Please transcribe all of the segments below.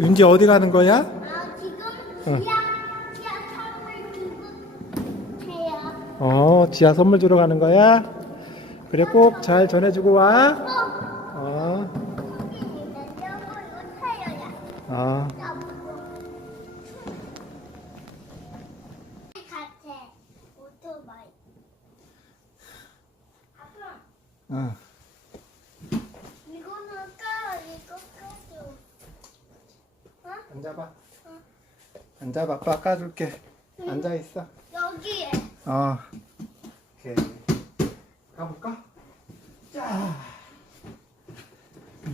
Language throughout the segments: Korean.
윤지 어디 가는 거야? 아 지금 응. 지하 지하 선물 주고 해요. 어, 지하 선물 주러 가는 거야? 그래, 꼭 잘 전해주고 와. 어. 저거 이거. 어. 같아. 오토바이. 아빠, 어. 이거는 까, 이거 까줘. 어? 앉아봐. 앉아봐. 아빠 까줄게. 앉아 있어. 여기에. 어. 오케이. 가볼까? 자.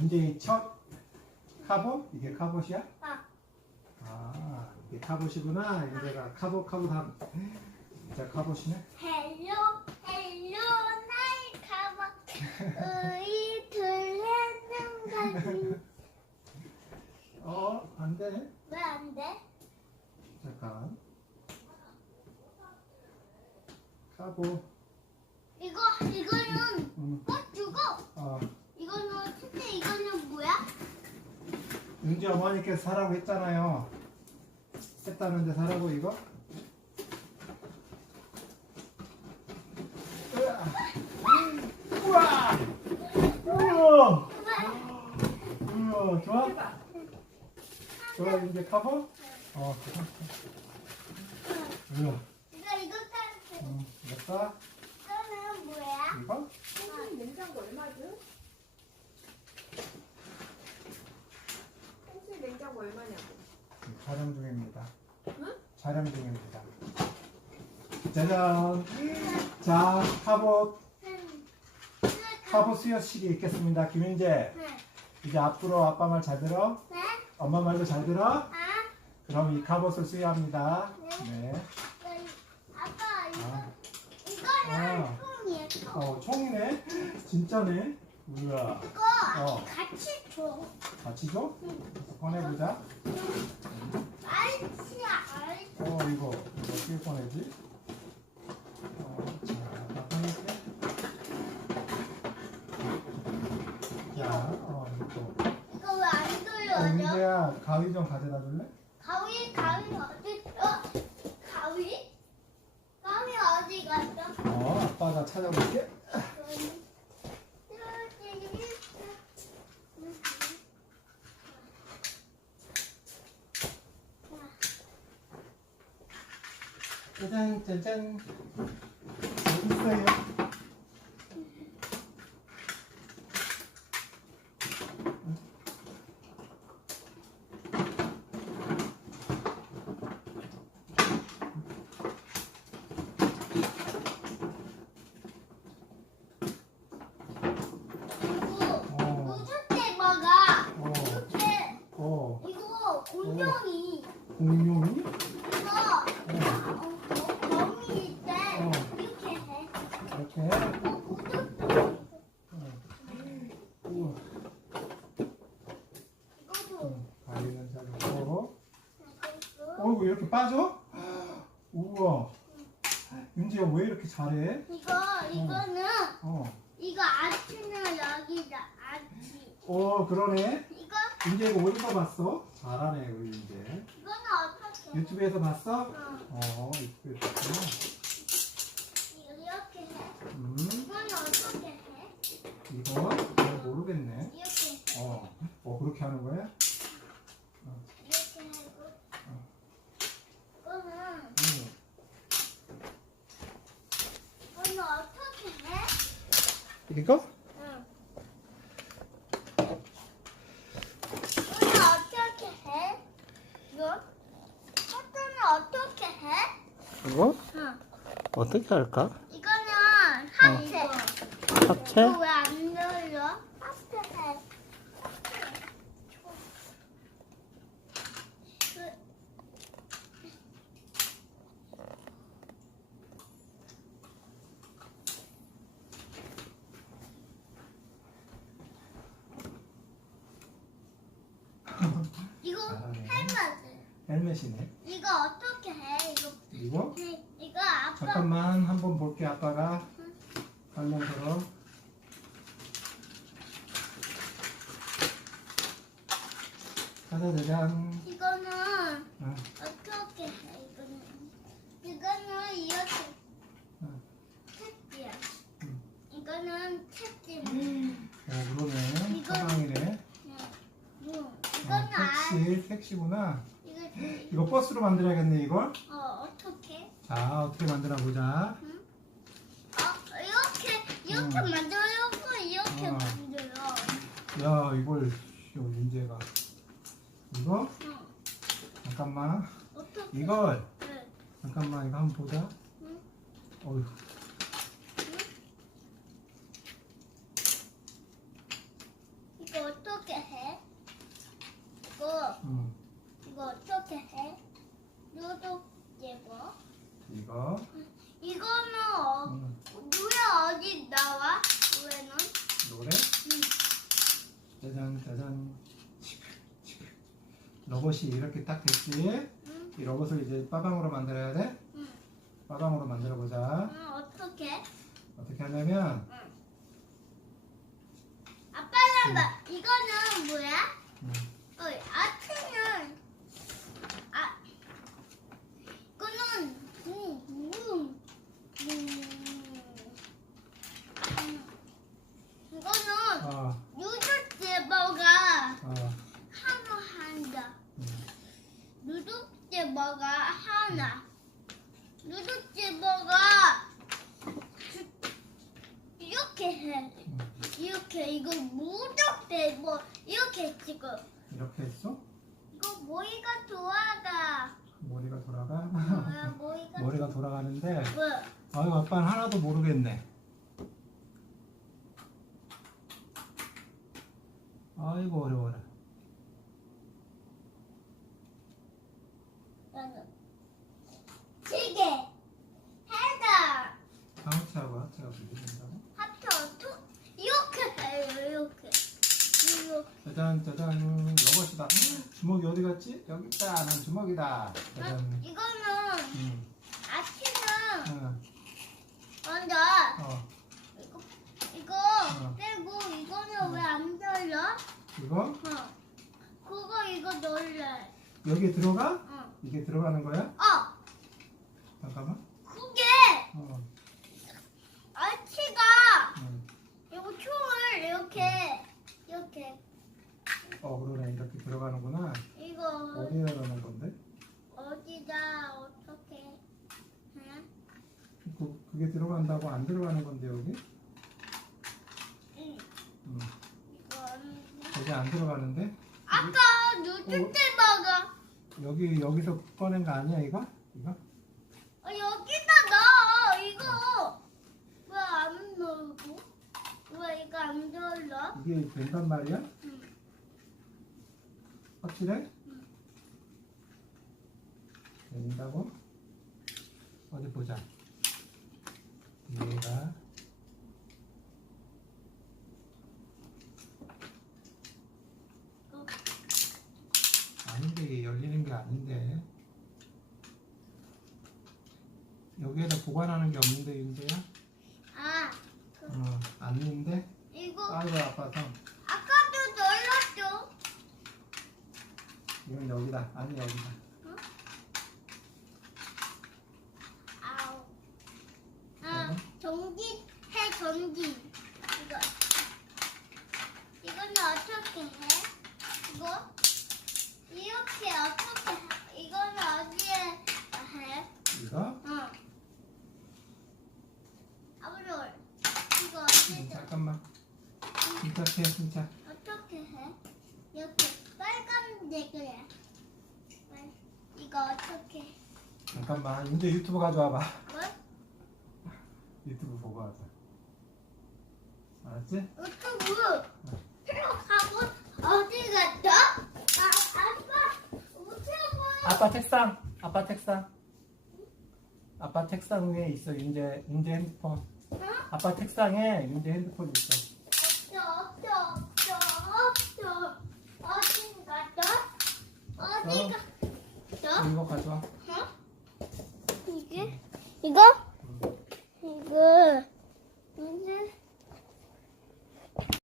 이제 첫 카봇? 이게 카봇이야? 아, 아, 이게 카봇이구나. 이제가 카봇, 카봇 한. 진짜 카봇이네. 헬로, 나이 가봐. 우리 둘레는 가지. 어, 안 되네. 왜 안 돼? 잠깐. 카봇. 이거, 이거는 음, 꽃 주고, 어. 이거는, 근데 이거는 뭐야? 은지 어머니께서 사라고 했잖아요. 했다는데 사라고 이거? 우와! 우와! 우와! 좋아? 좋아 이제 카보? 어. 우와. 이거, 이거 따뜻해. 음, 됐다. 이거는 뭐야? 이거? 펜싱 냉장고 얼마죠? 펜싱 냉장고 얼마냐고? 촬영 중입니다. 응? 촬영 중입니다. 짜잔! 자, 음. 카보 수여식이 있겠습니다. 김윤재. 네. 이제 앞으로 아빠 말 잘 들어? 네? 엄마 말도 잘 들어? 아, 그럼 이 카봇을 수여합니다. 네. 여기, 아빠, 이거, 아, 이거는 아. 콩이야, 콩. 어, 총이네? 진짜네? 우와. 이거 어. 같이 줘. 같이 줘? 꺼내보자. 알지야, 알. 어, 이거 어떻게 꺼내지? 어, 자, 나 꺼낼게. 자, 어, 이거. 이거 왜 안 어, 돌려져? 민재야, 가위 좀 가져다 줄래? 가위, 가위 어디, 어? 가위? 가위 어디 갔어? 어, 아빠가 찾아볼게. 짜잔, 짜잔. 어디 있어요? 이거 무슨 때 먹어? 어, 이렇게 어, 이거 공룡이 공룡이? 이거 어, 어, 거미일 때 어. 이렇게 해. 이렇게 해. 어, 넣고. 이거도 어이구, 이렇게 빠져? 우와. 윤지야, 왜 이렇게 잘해? 이거 이거는 어, 이거 아치는 여기다 아치 어, 그러네. 이거 윤지 이거 어디서 봤어? 잘하네, 우리 윤지. 이거는 어떻게? 유튜브에서 봤어? 어, 어, 유튜브에서 봤구나. 음, 이거는 어떻게 해? 이거? 잘 모르겠네. 이렇게 해. 어, 어, 그렇게 하는 거야? 이렇게 하고 이거는 응. 이거는 어떻게 해? 이거? 응. 이거는 어떻게 해? 이거? 이거는 어떻게 해? 이거? 응. 어떻게 할까? 이거는 하체. 하체? 이거 왜안 눌러? 하체 해. 이거. 헬멧. 헬멧이네. 이거 어떻게 해? 이거 이거? 이거 아빠 잠깐만 한번 볼게 아빠가 설명서로 자 짜자자잔. 이거는 어, 어떻게 해? 이거는 이거는 이렇게 어. 택지야. 음. 이거는 택지. 어, 그러네. 이거- 가방이네. 응. 어, 이거는 아. 택시, 택시구나. 이거 이거 버스로 만들어야겠네, 이걸. 어 어떻게? 자, 어떻게 만들어 보자. 어 이렇게 음. 만들려고 이렇게 어. 만들어. 야, 이걸, 요, 윤재가. 이거? 응. 잠깐만. 어떻게? 이걸, 응. 잠깐만, 이거 한번 보자. 응. 어휴. 이거 어떻게 해? 이거 음, 이거 어떻게 해? 예고. 이거. 이거는 어, 음, 누에 어디 나와? 누에는? 노래. 응. 짜잔, 짜잔. 치크, 치크. 로봇이 이렇게 딱 됐지? 응. 이 로봇을 이제 빠방으로 만들어야 돼? 응. 빠방으로 만들어 보자. 응. 어떻게? 어떻게 하냐면, 아빠는 뭐 이거는 뭐야? 음, 어, 아트는 아 이거는 음, 음, 음, 음. 이거는 어, 누드 제버가 어, 하나 한다. 음, 누드 제버가 하나. 제버가 이렇게 해. 음. 이렇게 이거 무적대 뭐 이렇게 지금 이렇게 했어? 이거 머리가 돌아가. 머리가 돌아가? 뭐야 머리가 머리가 돌아가는데, 뭐? 아유, 아빠는 하나도 모르겠네. 아이고, 어려워라. 나는 시계, 헤더, 하트가 분리된다고? 하트, 투 이렇게 해요 이렇게. 이렇게. 짜잔, 짜잔, 로봇이다. 주먹이 어디 갔지? 여기 있다. 난 주먹이다. 어, 짜잔. 이거는 음, 아치는 어, 먼저 어, 이거 이거 어. 빼고 이거는 왜안 열려? 이거? 어. 그거 이거 넣을래. 여기 들어가? 어. 이게 들어가는 거야? 어. 잠깐만. 그게 어, 아치가 음. 이거 총을 이렇게 이렇게 어, 그러네. 이렇게 들어가는구나. 이거 어디에 넣는 건데? 어디다 어떻게 해? 그, 그게 들어간다고 안 들어가는 건데, 여기? 응. 음, 여기 안 들어가는데? 아까 누들 때 먹어. 여기, 여기서 꺼낸 거 아니야, 이거? 이거? 어, 여기다 넣어. 이거 왜 안 넣고? 왜 이거 안 넣어? 이게 된단 말이야? 응. 확실해? 응. 된다고? 어디 보자. 얘가 어, 아닌데 이게 열리는 게 아닌데 여기에다 보관하는 게 없는데 윤재야? 아, 그, 어, 안 있는데? 이거 아이고 아파서 아까도 넣었죠? 이건 여기다 아니 여기다 아우. 아, 전기 해 전기. 이거. 이거는 어떻게 해? 이거 이렇게 어떻게 해? 이거는 어디에 해? 이거? 어. 아버지 이거 음, 어디에 잠깐만 어떻게 해? 이렇게 빨간색을 빨- 이거 어떻게 해? 잠깐만 윤재 유튜브 가져와봐 뭐? 유튜브 보고 하자 알았지? 어떻게 하고 어디 갔다? 아, 아빠 어떻게 아빠 책상 아빠 책상 아빠 책상 위에 있어 윤재 윤재 핸드폰 어? 아빠 책상에 윤재 핸드폰 있어 그러니까. 어? 이거 이거 가져와. 어? 이게? 이거? 이거.